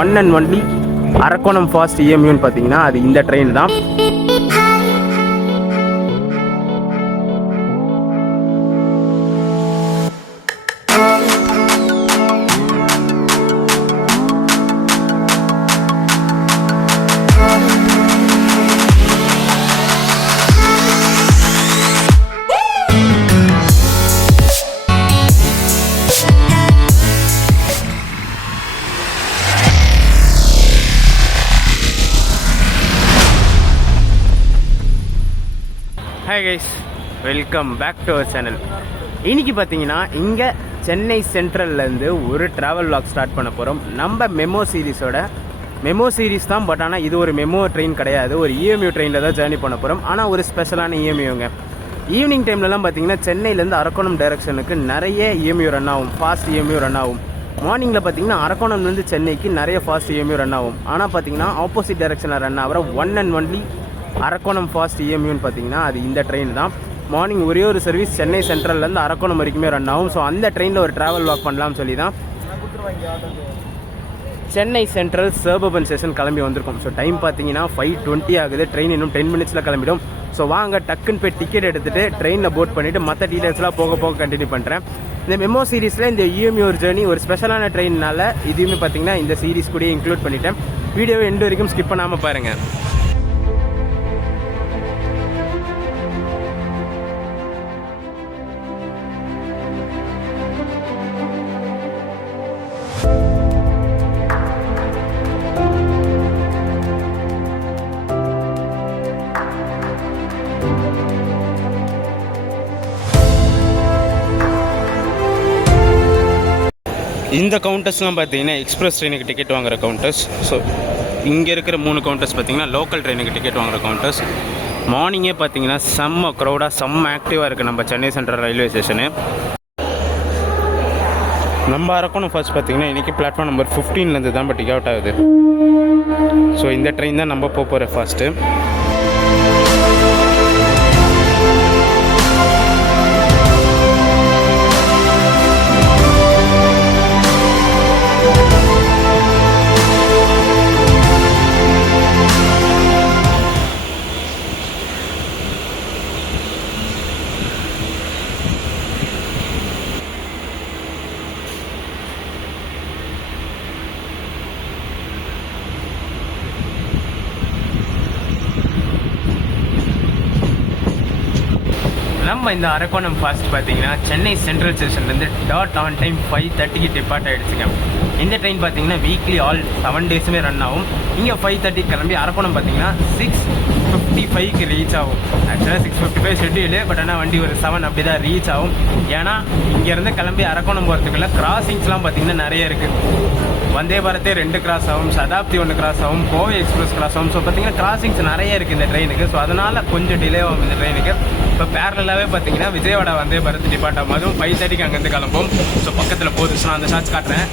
One and only Arakkonam fast இஎம்யூன்னு பார்த்தீங்கன்னா அது இந்த ட்ரெயின் தான். Hi guys, welcome back to our channel. இன்றைக்கி பார்த்தீங்கன்னா இங்கே சென்னை சென்ட்ரல்லேருந்து ஒரு ட்ராவல் vlog ஸ்டார்ட் பண்ண போகிறோம். நம்ம மெமோ சீரிஸ் தான். பட் ஆனால் இது ஒரு மெமோ ட்ரெயின் கிடையாது, ஒரு இஎம்யூ ட்ரெயினில் தான் ஜேர்னி பண்ண போகிறோம். ஆனால் ஒரு ஸ்பெஷலான இஎம்யூங்க. ஈவினிங் டைம்லலாம் பார்த்தீங்கன்னா சென்னையிலேருந்து அரக்கோணம் டைரக்ஷனுக்கு நிறைய இஎம்யூ ரன் ஆகும், ஃபாஸ்ட் இஎம்யூ ரன் ஆகும். மார்னிங்கில் பார்த்தீங்கன்னா அரக்கோணம்லேருந்து சென்னைக்கு நிறைய ஃபாஸ்ட் இஎம்யூ ரன் ஆகும். ஆனால் பார்த்தீங்கன்னா ஆப்போசிட் டைரக்ஷனில் ரன் ஆகிற one and only Arakkonam fast இஎம்யூன்னு பார்த்தீங்கன்னா அது இந்த ட்ரெயின் தான். மார்னிங் ஒரே ஒரு சர்வீஸ் சென்னை சென்ட்ரல்லேருந்து அரக்கோணம் வரைக்குமே ரன் ஆகும். ஸோ அந்த ட்ரெயினில் ஒரு ட்ராவல் வாக் பண்ணலாம்னு சொல்லி தான் சென்னை சென்ட்ரல் சர்பன் ஸ்டேஷன் கிளம்பி வந்திருக்கோம். ஸோ டைம் பார்த்தீங்கன்னா 5:20 ஆகுது. ட்ரெயின் இன்னும் 10 மினிட்ஸில் கிளம்பிடும். ஸோ வாங்க டக்குன்னு போய் டிக்கெட் எடுத்துகிட்டு ட்ரெயினில் போட் பண்ணிவிட்டு மற்ற டீட்டெயில்ஸ்லாம் போக போக கண்டினியூ பண்ணுறேன். இந்த மெமோ சீரிஸில் இந்த இஎம்யூ ஜேர்னி ஒரு ஸ்பெஷலான ட்ரெயின்னால இதுவுமே பார்த்தீங்கன்னா இந்த சீரிஸ் கூட இன்க்ளூட் பண்ணிவிட்டேன். வீடியோவை எண்டு வரைக்கும் ஸ்கிப் பண்ணாமல் பாருங்கள். இந்த கவுண்டர்ஸ்லாம் பார்த்தீங்கன்னா எக்ஸ்பிரஸ் ட்ரெயினுக்கு டிக்கெட் வாங்குகிற கவுண்டர்ஸ். ஸோ இங்கே இருக்கிற 3 கவுண்டர்ஸ் பார்த்தீங்கன்னா லோக்கல் ட்ரெயினுக்கு டிக்கெட் வாங்குகிற கவுண்டர்ஸ். மார்னிங்கே பார்த்தீங்கன்னா செம்ம க்ரௌடாக செம்ம ஆக்டிவாக இருக்குது நம்ம சென்னை சென்ட்ரல் ரயில்வே ஸ்டேஷனு. நம்ம அரக்கோணம் ஃபர்ஸ்ட் பார்த்தீங்கன்னா இன்றைக்கி பிளாட்ஃபார்ம் நம்பர் 15லேருந்து தான் டிக் அவுட் ஆகுது. ஸோ இந்த ட்ரெயின் தான் நம்ம போகிற ஃபர்ஸ்ட்டு. நம்ம இந்த அரக்கோணம் ஃபாஸ்ட் பார்த்தீங்கன்னா சென்னை சென்ட்ரல் ஸ்டேஷன்லேருந்து டாட் ஆன் டைம் 5:30க்கு டிபார்ட் ஆகிடுச்சுங்க. இந்த ட்ரெயின் பார்த்தீங்கன்னா வீக்லி ஆல் 7 டேஸுமே ரன் ஆகும். இங்கே 5:30 கிளம்பி அரக்கோணம் பார்த்தீங்கன்னா 6:55க்கு ரீச் ஆகும். ஆக்சுவலாக 6:55 ஷெட்யூலு, பட் ஆனால் வண்டி ஒரு 7 அப்படி தான் ரீச் ஆகும். ஏன்னா இங்கேருந்து கிளம்பி அரக்கோணம் போகிறதுக்குள்ள கிராசிங்ஸ்லாம் பார்த்தீங்கன்னா நிறைய இருக்குது. வந்தே பாரத்தே 2 கிராஸ் ஆகும், சதாப்தி 1 கிராஸ் ஆகும், கோவை எக்ஸ்பிரஸ் கிராஸ் ஆகும். ஸோ பார்த்தீங்கன்னா கிராசிங்ஸ் நிறைய இருக்குது இந்த ட்ரெயினுக்கு. ஸோ அதனால் கொஞ்சம் டிலே ஆகும் இந்த ட்ரெயினுக்கு. இப்போ பேரலாகவே பார்த்தீங்கன்னா விஜயவாடா வந்தே பாரத் டிபார்ட் ஆகும். அதுவும் 5:30க்கு அங்கேருந்து கிளம்பும். ஸோ பக்கத்தில் போகுது. ஸோ நான் அந்த ஷார்ட்ஸ் காட்டுறேன்.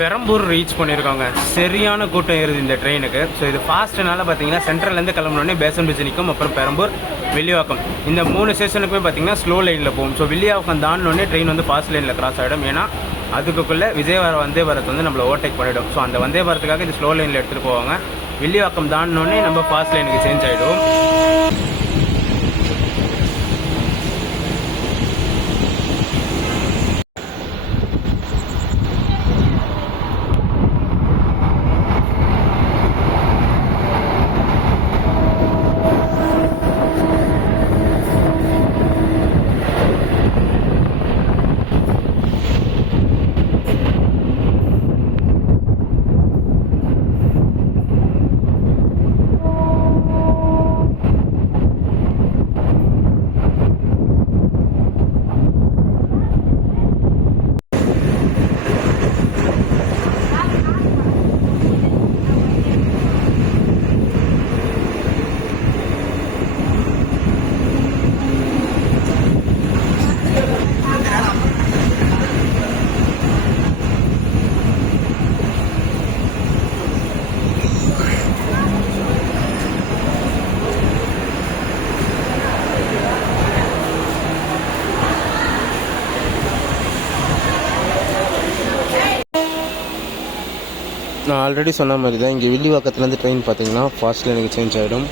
பெரம்பூர் ரீச் பண்ணியிருக்காங்க. சரியான கூட்டம் ஏறுது இந்த ட்ரெயினுக்கு. ஸோ இது ஃபாஸ்ட்னால பார்த்தீங்கன்னா சென்ட்ரல்லேருந்து கிளம்புனோடனே பேசன் பிரிட்ஜ் நிற்கும். அப்புறம் பெரம்பூர், வில்லிவாக்கம் இந்த 3 ஸ்டேஷனுக்குமே பார்த்தீங்கன்னா ஸ்லோ லைனில் போகும். ஸோ வில்லிவாக்கம் தாண்டினோடனே ட்ரெயின் வந்து ஃபாஸ்ட் லைனில் கிராஸ் ஆகிடும். ஏன்னா அதுக்குள்ளே விஜயவாரம் வந்தே பாரத் வந்து நம்மளை ஓவர்டேக் பண்ணிவிடும். ஸோ அந்த வந்தே பாரத்துக்காக இது ஸ்லோ லைனில் எடுத்துகிட்டு போவாங்க. வில்லிவாக்கம் தாண்டினோடனே நம்ம ஃபாஸ்ட் லைனுக்கு சேஞ்ச் ஆகிடும். நான் ஆல்ரெடி சொன்ன மாதிரி தான் இங்கே வில்லிவாக்கத்துலேருந்து ட்ரெயின் பார்த்தீங்கன்னா ஃபாஸ்ட் லைனுக்கு சேஞ்ச் ஆகிடும்.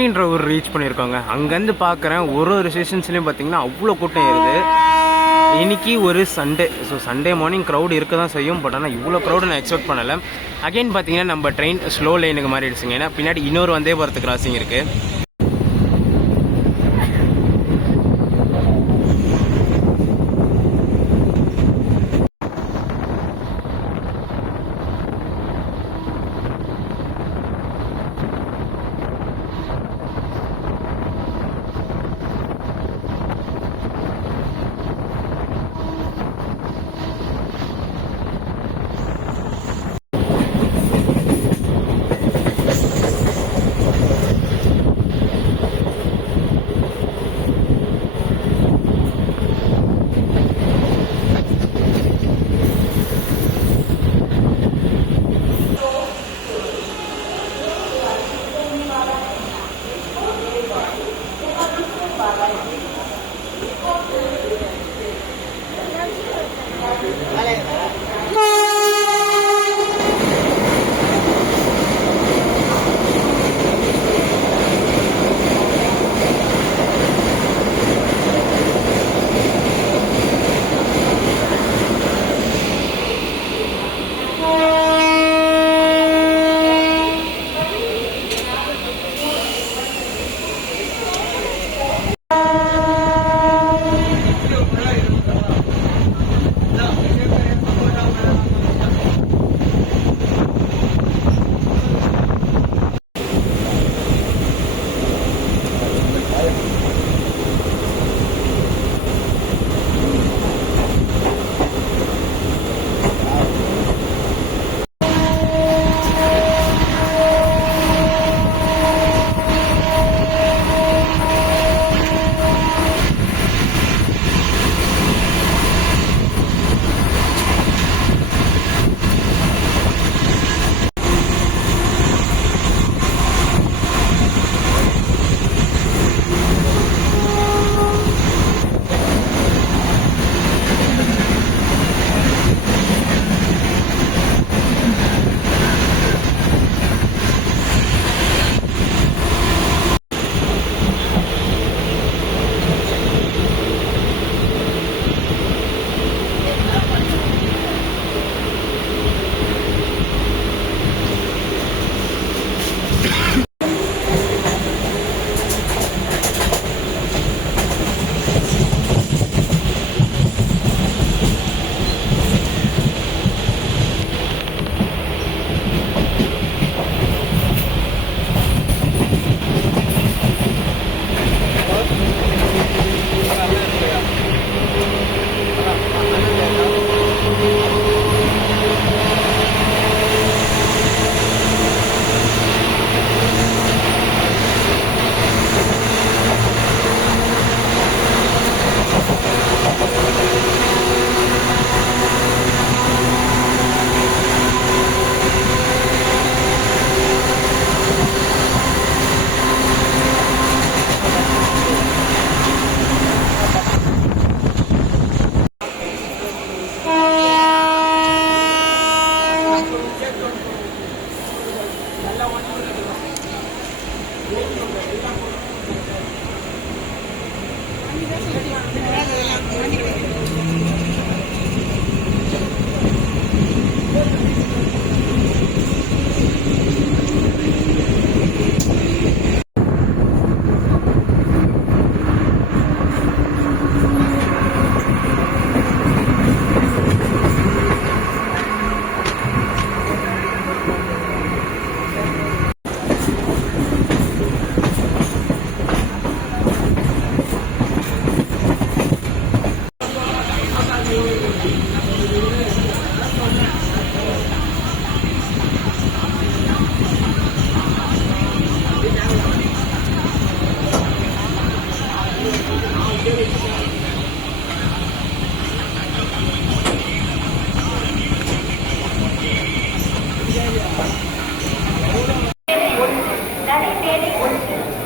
பழனின்ற ஊர் ரீச் பண்ணியிருக்கோங்க. அங்கேருந்து பார்க்குறேன் ஒரு ஸ்டேஷன்ஸ்லேயும் பார்த்தீங்கன்னா அவ்வளோ கூட்டம் ஏறுது. இன்னைக்கு ஒரு Sunday, so Sunday morning crowd இருக்க தான் செய்யும். பட் ஆனால் இவ்வளோ க்ரௌடு நான் எக்ஸ்பெக்ட் பண்ணலை. அகைன் பார்த்தீங்கன்னா நம்ம ட்ரெயின் ஸ்லோ லைனுக்கு மாறிடுச்சுங்க. ஏன்னா பின்னாடி இன்னொரு வந்தே போகிறது கிராசிங் இருக்குது.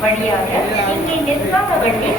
வழியாக இங்கே நிர்வாக வண்டி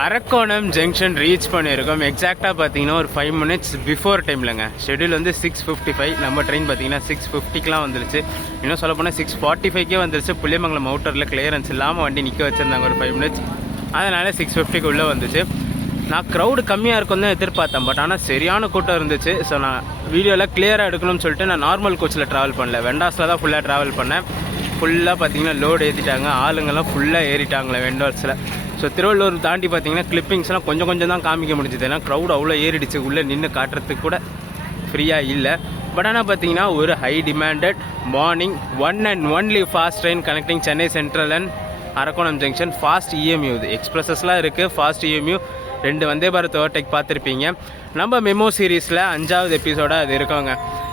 அரக்கோணம் ஜங்ஷன் ரீச் பண்ணியிருக்கோம். எக்ஸாக்டாக பார்த்தீங்கன்னா ஒரு 5 மினிட்ஸ் பிஃபோர் டைம்லங்க. ஷெட்யூல் வந்து 6:55. நம்ம ட்ரெயின் பார்த்தீங்கன்னா 6:50க்குலாம் வந்துருச்சு. இன்னும் சொல்ல போனால் 6:45க்கே வந்துருச்சு. புளியமங்கலம் அவுட்டரில் கிளியரன்ஸ் இல்லாமல் வண்டி நிற்க வச்சுருந்தாங்க ஒரு 5 மினிட்ஸ். அதனால் 6:50க்கு உள்ளே வந்துச்சு. நான் க்ரௌடு கம்மியாக இருக்கும்னு தான் எதிர்பார்த்தேன். பட் ஆனால் சரியான கூட்டம் இருந்துச்சு. ஸோ நான் வீடியோவில் கிளியராக எடுக்கணும்னு சொல்லிட்டு நான் நார்மல் கோச்சில் ட்ராவல் பண்ணல, வெண்டாஸில் தான் ஃபுல்லாக ட்ராவல் பண்ணேன். ஃபுல்லாக பார்த்தீங்கன்னா லோடு ஏற்றிட்டாங்க, ஆளுங்கள்லாம் ஃபுல்லாக ஏறிட்டாங்களே வெண்டாஸில். ஸோ திருவள்ளூர் தாண்டி பார்த்தீங்கன்னா கிளிப்பிங்ஸ்லாம் கொஞ்சம் கொஞ்சம் தான் காமிக்க முடிஞ்சுது. ஏன்னா க்ரௌட் அவ்வளோ ஏறிடுச்சு, உள்ளே நின்று காட்டுறதுக்கு கூட ஃப்ரீயாக இல்லை. பட் ஆனால் பார்த்தீங்கன்னா ஒரு high demanded morning 1 and only fast train connecting Chennai central and Arakkonam junction. Fast EMU இது, எக்ஸ்பிரஸஸ்லாம் இருக்குது, fast EMU 2 Vande Bharat overtake பார்த்துருப்பீங்க. நம்ம மெமோ சீரீஸில் 5வது எபிசோட அது இருக்கோங்க.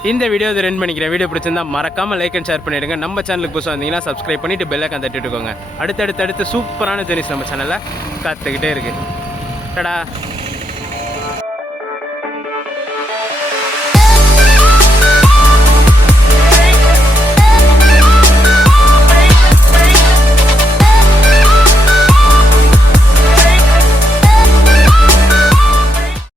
இந்த வீடியோ இது 2 பண்ணிக்கிறேன். வீடியோ பிடிச்சிருந்தா மறக்காமல் லைக் அண்ட் ஷேர் பண்ணிவிடுங்க. நம்ம சேனலுக்கு புதுசாக வந்தீங்கன்னா சப்ஸ்கிரைப் பண்ணிவிட்டு பெல்லைக்கான் தட்டிட்டுக்கோங்க. அடுத்தடுத்து சூப்பரான ஜெர்னிஸ் நம்ம சேனலில் காத்துக்கிட்டே இருக்குது. டடா.